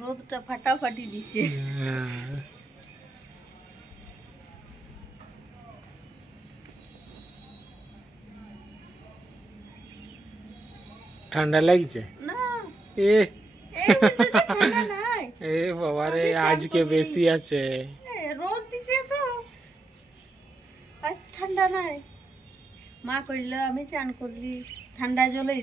রোদটা ফাটাফাটি দিছে। ঠান্ডা লাগছে না এ এই বুঝছো যে ঠান্ডা নাই। এ বাবা রে আজকে বেশি আছে। রোদ দিছে তো আজ ঠান্ডা নাই। মা কইল আমি চান করলি ঠান্ডা জলে।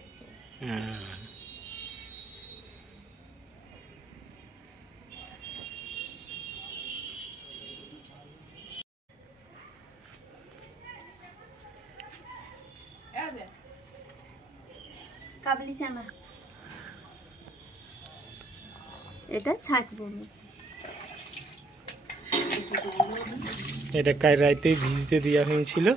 কাবলি চানা এটা ছাঁকবো এটা কাল রাতে ভিজতে দেওয়া হয়েছিল।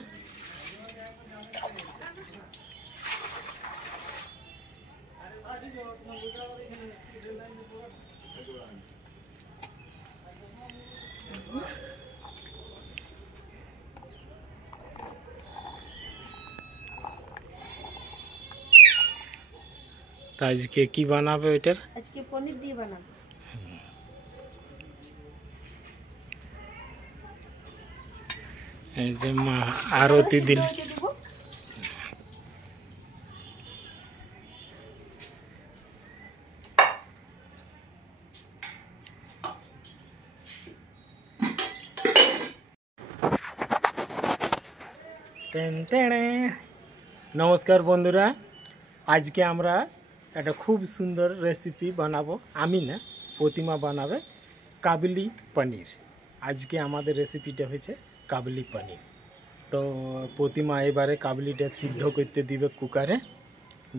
তো আজকে কি বানাবে এটার? আজকে পনির দিয়ে বানাবো। এই যে মা আরতি দিন নমস্কার বন্ধুরা, আজকে আমরা একটা খুব সুন্দর রেসিপি বানাবো। আমি না, প্রতিমা বানাবে কাবলি পনির। আজকে আমাদের রেসিপিটা হয়েছে কাবলি পনির। তো প্রতিমা এবারে কাবলিটা সিদ্ধ করতে দিবে কুকারে।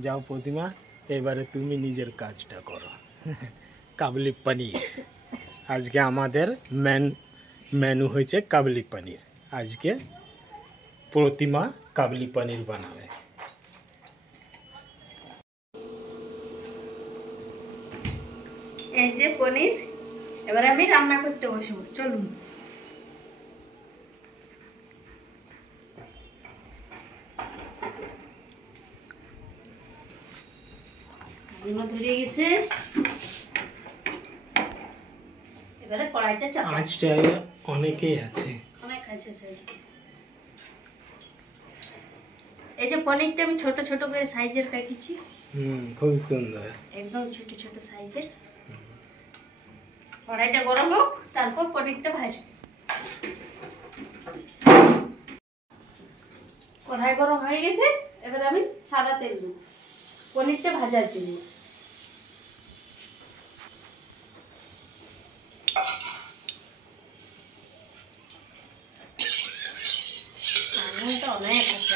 যাও প্রতিমা, এবারে তুমি নিজের কাজটা করো। কাবলি পনির আজকে আমাদের মেনু হয়েছে কাবলি পনির। আজকে প্রতিমা কাবলি পনির বানাবে। এই যে পনির, এবারে আমি রান্না করতে বসবো। চলুন। গুলো ধরে গেছে, এবারে কড়াইটা চাপাবো। আজটা অনেকেই আছে, অনেক আছে। এই যে পনিরটা আমি ছোট ছোট করে সাইজের কাটিছি। খুব সুন্দর, একদম ছোট ছোট সাইজের। কড়াইটা গরম হোক, তারপর পনিরটা ভাজবো। কড়াই গরম হয়ে গেছে, এবার আমি সাদা তেল দেব পনিরটা ভাজার জন্য। অনেক আছে।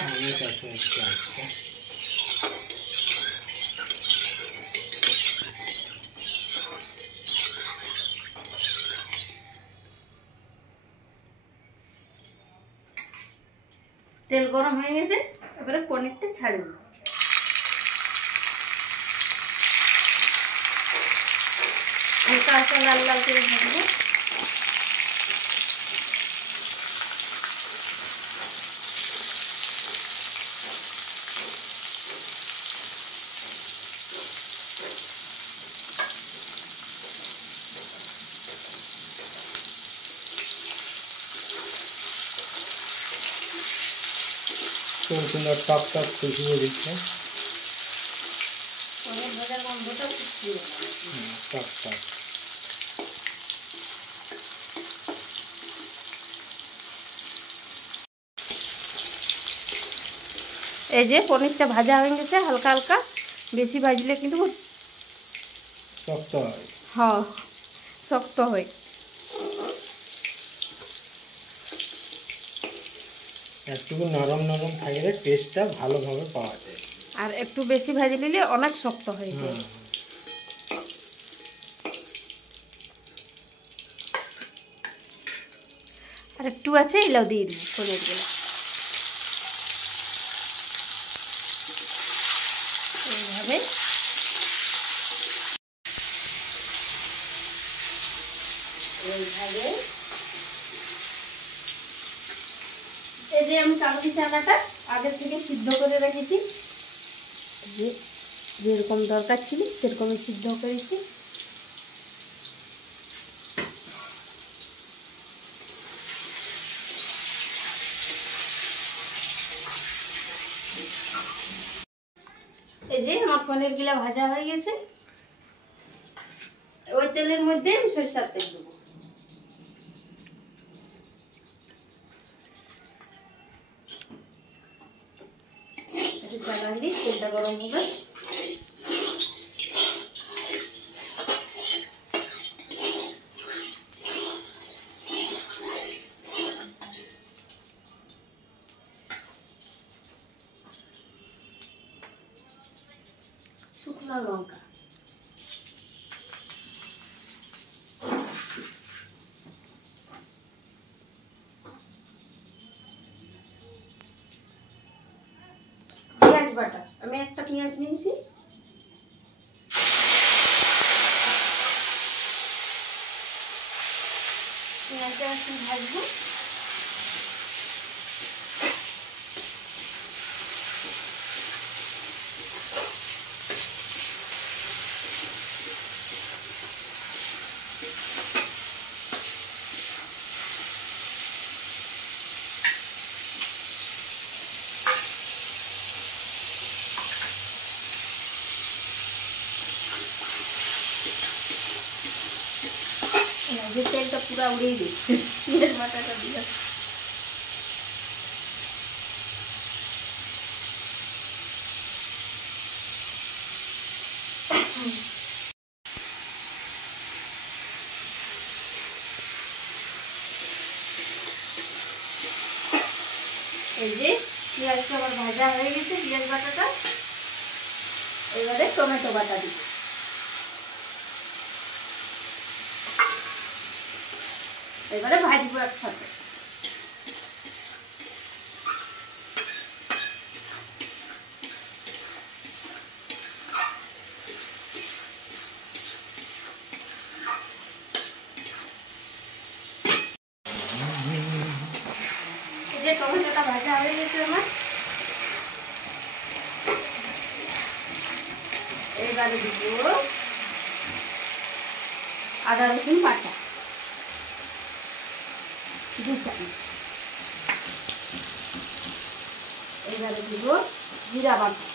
তেল গরম হয়ে গেছে, এবারে পনিরটা ছাড়ব। হালকা হালকা লাল লাল করে ভাজবো। খুব সুন্দর টক টক খুশবু দিচ্ছে। পনির ভাজার গন্ধটা টক টক। এই যে পনিরটা ভাজা হয়ে গেছে হালকা হালকা, বেশি ভাজলে কিন্তু শক্ত হয়। হ্যাঁ শক্ত হয়। একটু নরম নরম থাকলে টেস্টটা ভালোভাবে পাওয়া যায়। আর একটু বেশি ভেজে নিলে অনেক শক্ত হয়ে যায়। আর একটু আছে, এলাও দিয়ে দিব পনিরগুলো এইভাবে। এইভাবে এই যে আমি কাবুলি চানাটা আগে থেকে সিদ্ধ করে রেখেছি, যেরকম দরকার ছিল সেরকমই সিদ্ধ করেছি। এই যে আমার পনিরগুলা ভাজা হয়ে গেছে, ওই তেলের মধ্যে আমি সরিষার তেল দেবো। একটু চালান দিই, তেলটা গরম হবে। শুকনো লঙ্কা, পেঁয়াজ বাটা, আমি একটা পেঁয়াজ নিয়েছি। পেঁয়াজটা একটু ভাজবো। যে তেলটা পুরো উড়িয়ে দিচ্ছে পেঁয়াজ বাটাটা দিয়ে। এই যে পেঁয়াজটা আমার ভাজা হয়ে গেছে, পেঁয়াজ বাটাটা। এবারে টমেটো বাটা দিব। এবারে ভাজবো একসাথে। এই যে টমেটোটা ভাজা হয়ে গেছে আমার, এবারে দিব আদা রসুন বাটা 2 চামচ। এবারে দিব জিরা বাটা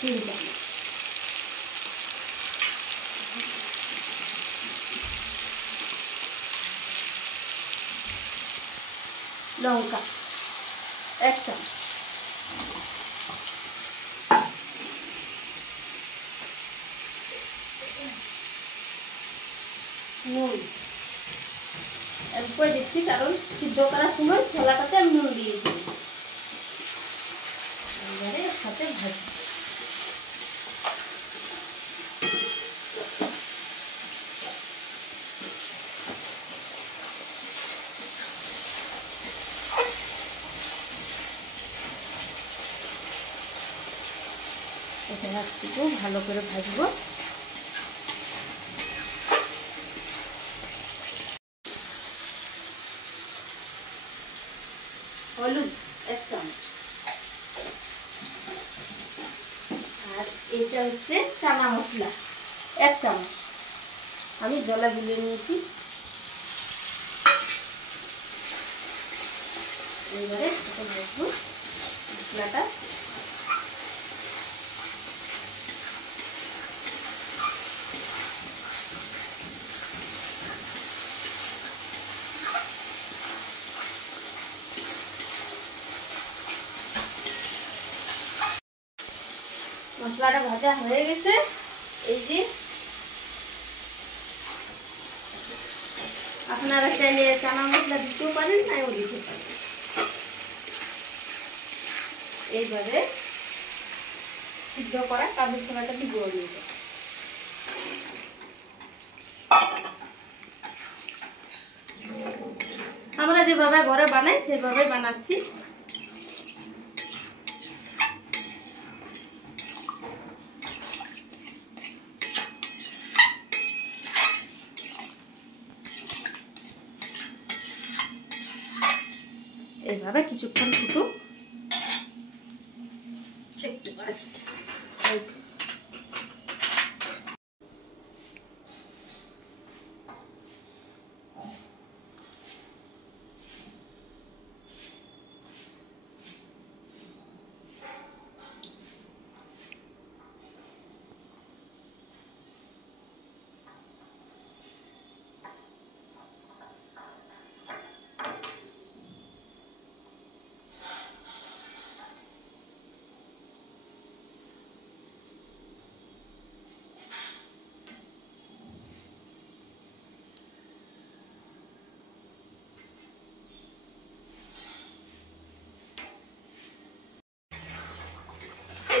3 চামচ। লঙ্কা 1 চামচ। নুন অল্প দিচ্ছি, কারণ সিদ্ধ করার সময় ছোলাটাতে আমি নুন দিয়েছি। এবারে একসাথে ভাজি। এটা একটু ভালো করে ভাজবো। হলুদ 1 চামচ। আর এটা হচ্ছে চানা মশলা 1 চামচ, আমি জলা গুলে নিয়েছি। এবারে এটা ভাজবো মশলাটা। মশলাটা ভাজা হয়ে গেছে, এই যে আপনারা চাইলে চানা মশলা দিতেও পারেন, নাইও দিতে পারেন। এইভাবে সিদ্ধ করা কাবুলি ছোলাটা দিব। আমরা যেভাবে ঘরে বানাই সেভাবে বানাচ্ছি। এইভাবে কিছুক্ষণ ফুটুক, একটু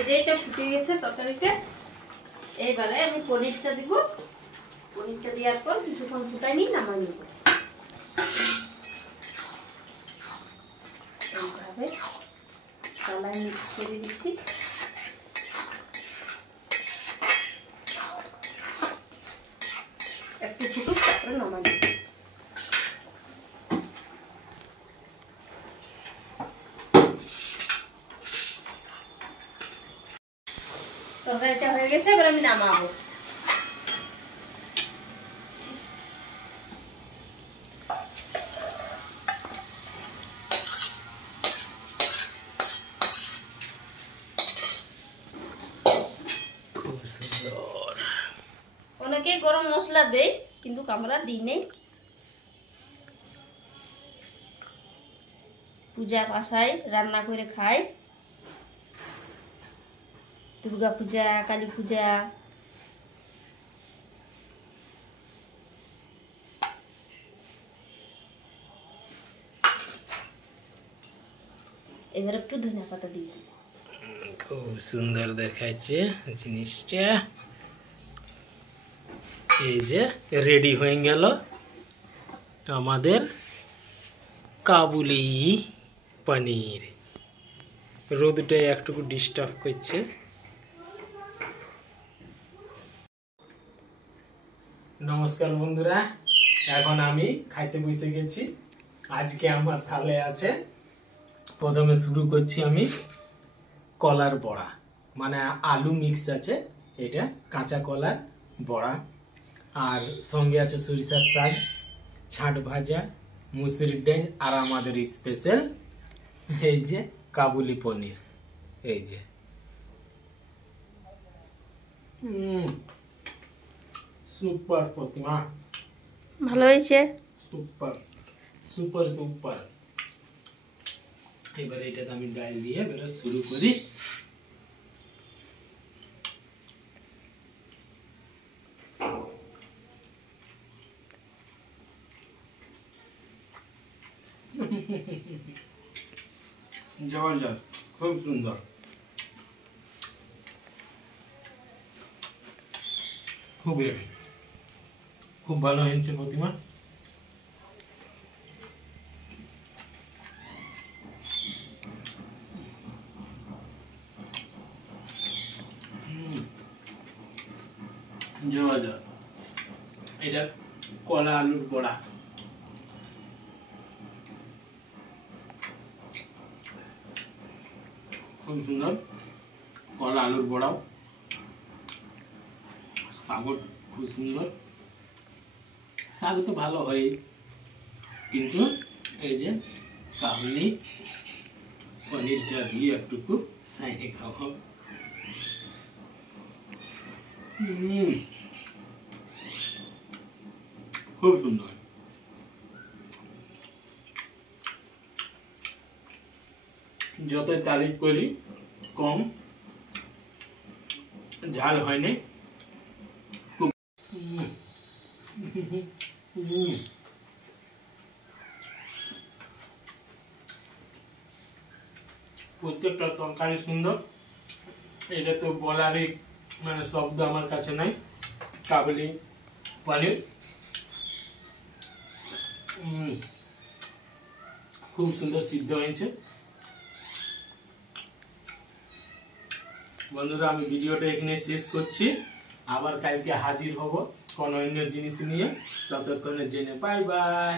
যেটা ফুটে গেছে তরকারিটা, এইবারে আমি পনিরটা দিব। পনিরটা দেওয়ার পর কিছুক্ষণ ফুটাই নিই, নামাই নেব। এইভাবে কলাই মিক্স করে দিচ্ছি। একটু ফুটুক, তারপরে নামাই নেব। তরকারিটা হয়ে গেছে, এবার আমি নামাবো। অনেকে গরম মশলা দেয়, কিন্তু আমরা দিই নেই। পূজা বাসায় রান্না করে খাই, দুর্গা পূজা, কালী পূজা। এবার একটু ধনিয়া পাতা দিই। খুব সুন্দর দেখাচ্ছে জিনিসটা। এই যে রেডি হয়ে গেল আমাদের কাবুলি পনির। রোদটা একটু ডিস্টার্ব করছে। নমস্কার বন্ধুরা, এখন আমি খাইতে বসে গেছি। আজকে আমার থালে আছে, প্রথমে শুরু করছি আমি কলার বড়া, মানে আলু মিক্স আছে, এটা কাঁচা কলার বড়া। আর সঙ্গে আছে সরিষার শাক, ছাট ভাজা, মুসুরির ডাল, আর আমাদের স্পেশাল এই যে কাবুলি পনির। এই যে সুপার প্রতিমা, ভালো হয়েছে। Super super super. এবারে এটাতে আমি ডাল দিয়ে এবারে শুরু করি। জবরদস্ত, খুব সুন্দর, খুব ভালো হয়েছে প্রতিমা। জবরদস্ত। এটা কলা আলুর বড়া, খুব সুন্দর। কলা আলুর বড়াও, শাগও খুব সুন্দর। শাগ তো ভালো হয়, কিন্তু এই যে কাবুলি পনিরটা দিয়ে একটুকু সাইডে খাওয়া হবে। খুব সুন্দর। যতই তারিফ করি কম, ঝাল হয়নি, প্রত্যেকটা তরকারি সুন্দর, এটা তো বলারই মানে শব্দ আমার কাছে নাই। কাবুলি পনির খুব সুন্দর সিদ্ধ হয়েছে। বন্ধুরা, আমি ভিডিওটা এখানে শেষ করছি, আবার কালকে হাজির হব কোন অন্য জিনিস নিয়ে। ততক্ষণে জেনে বাই বাই।